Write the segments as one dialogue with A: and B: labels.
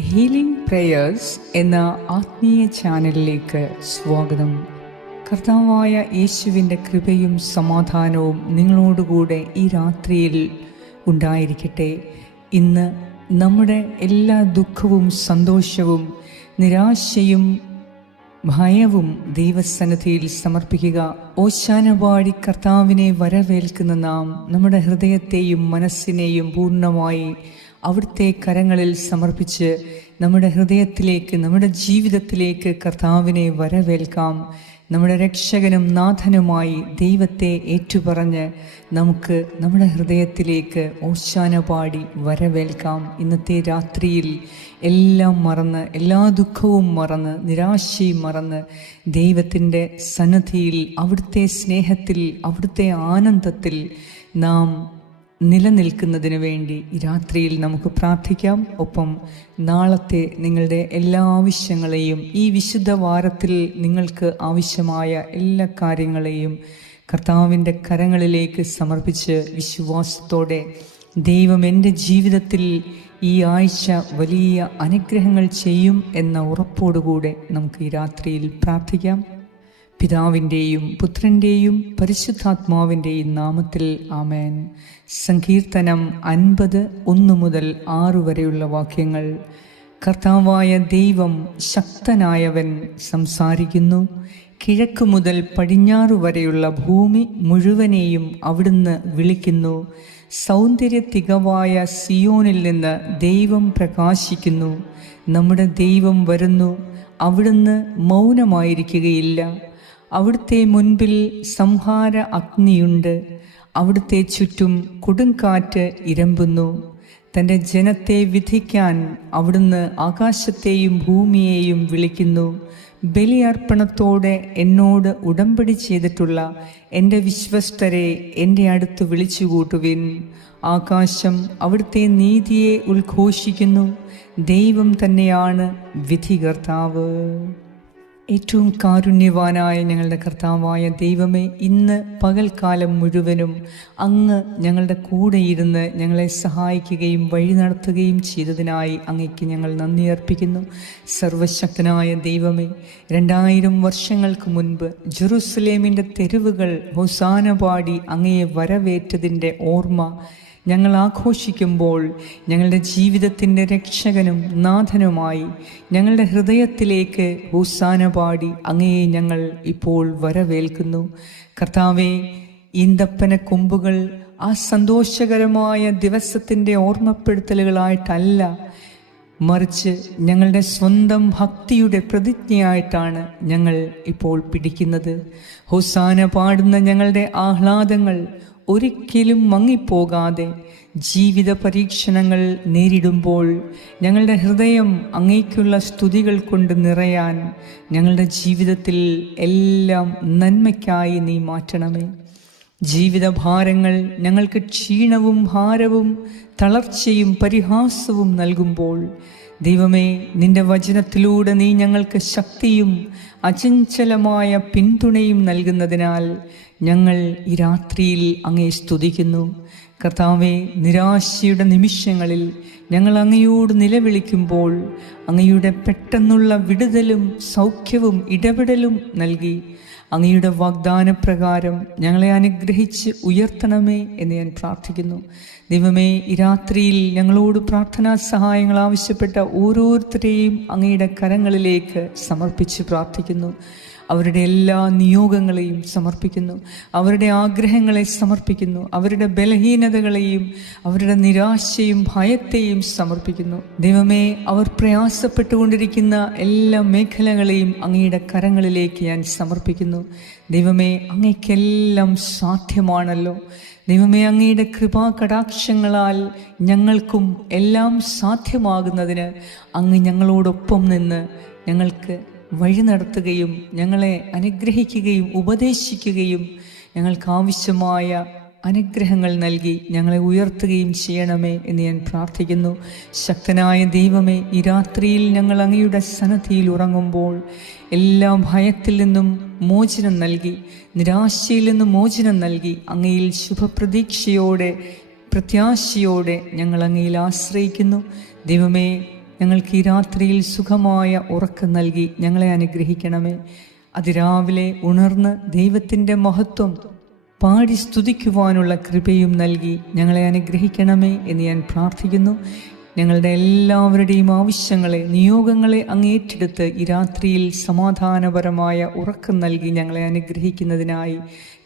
A: Healing prayers എന്ന ആത്മീയ ചാനലിലേക്ക് സ്വാഗതം. കർത്താവായ യേശുവിന്റെ കൃപയും സമാധാനവും നിങ്ങളോടുകൂടെ ഈ രാത്രിയിൽ ഉണ്ടായിരിക്കട്ടെ. ഇന്ന് നമ്മുടെ എല്ലാ ദുഃഖവും സന്തോഷവും നിരാശയും ഭയവും ദൈവസന്നിധിയിൽ സമർപ്പിക്കുക. ഓശാനപാടി കർത്താവിനെ വരവേൽക്കുന്ന നാം നമ്മുടെ ഹൃദയത്തെയും മനസ്സിനെയും പൂർണമായി അവിടുത്തെ കരങ്ങളിൽ സമർപ്പിച്ച് നമ്മുടെ ഹൃദയത്തിലേക്ക് നമ്മുടെ ജീവിതത്തിലേക്ക് കർത്താവിനെ വരവേൽക്കാം. നമ്മുടെ രക്ഷകനും നാഥനുമായി ദൈവത്തെ ഏറ്റുപറഞ്ഞ് നമുക്ക് നമ്മുടെ ഹൃദയത്തിലേക്ക് ഓശാന പാടി വരവേൽക്കാം. ഇന്നത്തെ രാത്രിയിൽ എല്ലാം മറന്ന് എല്ലാ ദുഃഖവും മറന്ന് നിരാശയും മറന്ന് ദൈവത്തിന്റെ സന്നദ്ധിയിൽ അവിടുത്തെ സ്നേഹത്തിൽ അവിടുത്തെ ആനന്ദത്തിൽ നാം നിലനിൽക്കുന്നതിന് വേണ്ടി ഈ രാത്രിയിൽ നമുക്ക് പ്രാർത്ഥിക്കാം. ഒപ്പം നാളത്തെ നിങ്ങളുടെ എല്ലാ ആവശ്യങ്ങളെയും ഈ വിശുദ്ധ വാരത്തിൽ നിങ്ങൾക്ക് ആവശ്യമായ എല്ലാ കാര്യങ്ങളെയും കർത്താവിന്റെ കരങ്ങളിലേക്ക് സമർപ്പിച്ച് വിശ്വാസത്തോടെ ദൈവം എന്റെ ജീവിതത്തിൽ ഈ ആഴ്ച വലിയ അനുഗ്രഹങ്ങൾ ചെയ്യും എന്ന ഉറപ്പോടുകൂടെ നമുക്ക് ഈ രാത്രിയിൽ പ്രാർത്ഥിക്കാം. പിതാവിന്റെയും പുത്രന്റെയും പരിശുദ്ധാത്മാവിന്റെയും നാമത്തിൽ ആമേൻ. സങ്കീർത്തനം അൻപത് ഒന്ന് മുതൽ ആറ് വരെയുള്ള വാക്യങ്ങൾ. കർത്താവായ ദൈവം ശക്തനായവൻ സംസാരിക്കുന്നു. കിഴക്ക് മുതൽ പടിഞ്ഞാറു വരെയുള്ള ഭൂമി മുഴുവനെയും അവിടുന്ന് വിളിക്കുന്നു. സൗന്ദര്യ തികവായ സിയോനിൽ നിന്ന് ദൈവം പ്രകാശിക്കുന്നു. നമ്മുടെ ദൈവം വരുന്നു. അവിടുന്ന് മൗനമായിരിക്കുകയില്ല. അവിടുത്തെ മുൻപിൽ സംഹാര അഗ്നിയുണ്ട്. അവിടുത്തെ ചുറ്റും കൊടുങ്കാറ്റ് ഇരമ്പുന്നു. തന്റെ ജനത്തെ വിധിക്കാൻ അവിടുന്ന് ആകാശത്തെയും ഭൂമിയെയും വിളിക്കുന്നു. ബലിയർപ്പണത്തോടെ എന്നോട് ഉടമ്പടി ചെയ്തിട്ടുള്ള എന്റെ വിശ്വസ്തരെ എന്റെ അടുത്ത് വിളിച്ചുകൂട്ടുവിൻ. ആകാശം അവിടുത്തെ നീതിയെ ഉദ്ഘോഷിക്കുന്നു. ദൈവം തന്നെയാണ് വിധികർത്താവ്. ഏറ്റവും കാരുണ്യവാനായ ഞങ്ങളുടെ കർത്താവായ ദൈവമേ ഇന്ന് പകൽക്കാലം മുഴുവനും അങ്ങ് ഞങ്ങളുടെ കൂടെ ഇരുന്ന് ഞങ്ങളെ സഹായിക്കുകയും വഴി നടത്തുകയും ചെയ്തതിനായി അങ്ങയ്ക്ക് ഞങ്ങൾ നന്ദി അർപ്പിക്കുന്നു. സർവശക്തനായ ദൈവമേ രണ്ടായിരം വർഷങ്ങൾക്ക് മുൻപ് ജെറുസലേമിന്റെ തെരുവുകൾ ഹൊസാന പാടി അങ്ങയെ വരവേറ്റതിന്റെ ഓർമ്മ ഞങ്ങൾ ആഘോഷിക്കുമ്പോൾ ഞങ്ങളുടെ ജീവിതത്തിന്റെ രക്ഷകനും നാഥനുമായി ഞങ്ങളുടെ ഹൃദയത്തിലേക്ക് ഹൂസാന പാടി അങ്ങയെ ഞങ്ങൾ ഇപ്പോൾ വരവേൽക്കുന്നു. കർത്താവെ ഈന്തപ്പന കൊമ്പുകൾ ആ സന്തോഷകരമായ ദിവസത്തിന്റെ ഓർമ്മപ്പെടുത്തലുകളായിട്ടല്ല മറിച്ച് ഞങ്ങളുടെ സ്വന്തം ഭക്തിയുടെ പ്രതിജ്ഞയായിട്ടാണ് ഞങ്ങൾ ഇപ്പോൾ പിടിക്കുന്നത്. ഹുസാന പാടുന്ന ഞങ്ങളുടെ ആഹ്ലാദങ്ങൾ ഒരിക്കലും മങ്ങിപ്പോകാതെ ജീവിത പരീക്ഷണങ്ങൾ നേരിടുമ്പോൾ ഞങ്ങളുടെ ഹൃദയം അങ്ങേക്കുള്ള സ്തുതികൾ കൊണ്ട് നിറയാൻ ഞങ്ങളുടെ ജീവിതത്തിൽ എല്ലാം നന്മയ്ക്കായി നീ മാറ്റണമേ. ജീവിത ഭാരങ്ങൾ ഞങ്ങൾക്ക് ക്ഷീണവും ഭാരവും തളർച്ചയും പരിഹാസവും നൽകുമ്പോൾ ദൈവമേ നിന്റെ വചനത്തിലൂടെ നീ ഞങ്ങൾക്ക് ശക്തിയും അചഞ്ചലമായ പിന്തുണയും നൽകുന്നതിനാൽ ഞങ്ങൾ ഈ രാത്രിയിൽ അങ്ങേ സ്തുതിക്കുന്നു. കർത്താവെ നിരാശയുടെ നിമിഷങ്ങളിൽ ഞങ്ങൾ അങ്ങയോട് നിലവിളിക്കുമ്പോൾ അങ്ങയുടെ പെട്ടെന്നുള്ള വിടുതലും സൗഖ്യവും ഇടപെടലും നൽകി. അങ്ങയുടെ വാഗ്ദാനപ്രകാരം ഞങ്ങളെ അനുഗ്രഹിച്ച് ഉയർത്തണമേ എന്ന് ഞാൻ പ്രാർത്ഥിക്കുന്നു. ദൈവമേ ഈ രാത്രിയിൽ ഞങ്ങളോട് പ്രാർത്ഥനാ സഹായങ്ങൾ ആവശ്യപ്പെട്ട ഓരോരുത്തരെയും അങ്ങയുടെ കരങ്ങളിലേക്ക് സമർപ്പിച്ച് പ്രാർത്ഥിക്കുന്നു. അവരുടെ എല്ലാ നിയോഗങ്ങളെയും സമർപ്പിക്കുന്നു. അവരുടെ ആഗ്രഹങ്ങളെ സമർപ്പിക്കുന്നു. അവരുടെ ബലഹീനതകളെയും അവരുടെ നിരാശയും ഭയത്തെയും സമർപ്പിക്കുന്നു. ദൈവമേ അവർ പ്രയാസപ്പെട്ടുകൊണ്ടിരിക്കുന്ന എല്ലാ മേഖലകളെയും അങ്ങയുടെ കരങ്ങളിലേക്ക് ഞാൻ സമർപ്പിക്കുന്നു. ദൈവമേ അങ്ങയ്ക്കെല്ലാം സാധ്യമാണല്ലോ. ദൈവമേ അങ്ങയുടെ കൃപാ കടാക്ഷങ്ങളാൽ ഞങ്ങൾക്കും എല്ലാം സാധ്യമാകുന്നതിന് അങ്ങ് ഞങ്ങളോടൊപ്പം നിന്ന് ഞങ്ങൾക്ക് വഴി നടത്തുകയും ഞങ്ങളെ അനുഗ്രഹിക്കുകയും ഉപദേശിക്കുകയും ഞങ്ങൾക്ക് ആവശ്യമായ അനുഗ്രഹങ്ങൾ നൽകി ഞങ്ങളെ ഉയർത്തുകയും ചെയ്യണമേ എന്ന് ഞാൻ പ്രാർത്ഥിക്കുന്നു. ശക്തനായ ദൈവമേ ഈ രാത്രിയിൽ ഞങ്ങൾ അങ്ങയുടെ സന്നദ്ധിയിൽ ഉറങ്ങുമ്പോൾ എല്ലാ ഭയത്തിൽ നിന്നും മോചനം നൽകി നിരാശയിൽ നിന്നും മോചനം നൽകി അങ്ങയിൽ ശുഭപ്രതീക്ഷയോടെ പ്രത്യാശയോടെ ഞങ്ങൾ അങ്ങയിൽ ആശ്രയിക്കുന്നു. ദൈവമേ ഞങ്ങൾക്ക് ഈ രാത്രിയിൽ സുഖമായ ഉറക്കം നൽകി ഞങ്ങളെ അനുഗ്രഹിക്കണമേ. അതിരാവിലെ ഉണർന്ന് ദൈവത്തിന്റെ മഹത്വം പാടി സ്തുതിക്കുവാനുള്ള കൃപയും നൽകി ഞങ്ങളെ അനുഗ്രഹിക്കണമേ എന്ന് ഞാൻ പ്രാർത്ഥിക്കുന്നു. ഞങ്ങളുടെ എല്ലാവരുടെയും ആവശ്യങ്ങളെ നിയോഗങ്ങളെ അങ്ങേറ്റെടുത്ത് ഈ രാത്രിയിൽ സമാധാനപരമായ ഉറക്കം നൽകി ഞങ്ങളെ അനുഗ്രഹിക്കുന്നതിനായി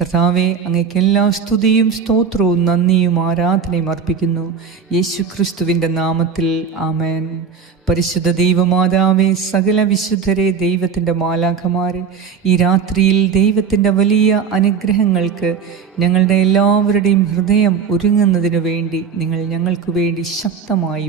A: കർത്താവെ അങ്ങേക്ക് എല്ലാ സ്തുതിയും സ്തോത്രവും നന്ദിയും ആരാധനയും അർപ്പിക്കുന്നു. യേശു ക്രിസ്തുവിന്റെ നാമത്തിൽ ആമേൻ. പരിശുദ്ധ ദൈവമാതാവേ സകല വിശുദ്ധരെ ദൈവത്തിന്റെ മാലാഖമാരെ ഈ രാത്രിയിൽ ദൈവത്തിന്റെ വലിയ അനുഗ്രഹങ്ങൾക്ക് ഞങ്ങളുടെ എല്ലാവരുടെയും ഹൃദയം ഒരുങ്ങുന്നതിനു വേണ്ടി നിങ്ങൾ ഞങ്ങൾക്ക് വേണ്ടി ശക്തമായി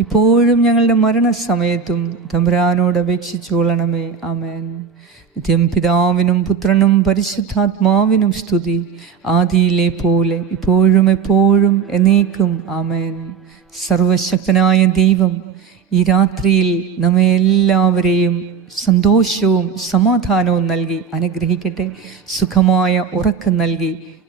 A: ഇപ്പോഴും ഞങ്ങളുടെ മരണസമയത്തും തമ്പുരാനോട് അപേക്ഷിച്ചുകൊള്ളണമേ ആമേൻ. നിത്യം പിതാവിനും പുത്രനും പരിശുദ്ധാത്മാവിനും സ്തുതി. ആദിയിലെ പോലെ ഇപ്പോഴും എപ്പോഴും എന്നേക്കും ആമേൻ. സർവശക്തനായ ദൈവം ഈ രാത്രിയിൽ നമ്മെ എല്ലാവരെയും സന്തോഷവും സമാധാനവും നൽകി അനുഗ്രഹിക്കട്ടെ. സുഖമായ ഉറക്കം നൽകി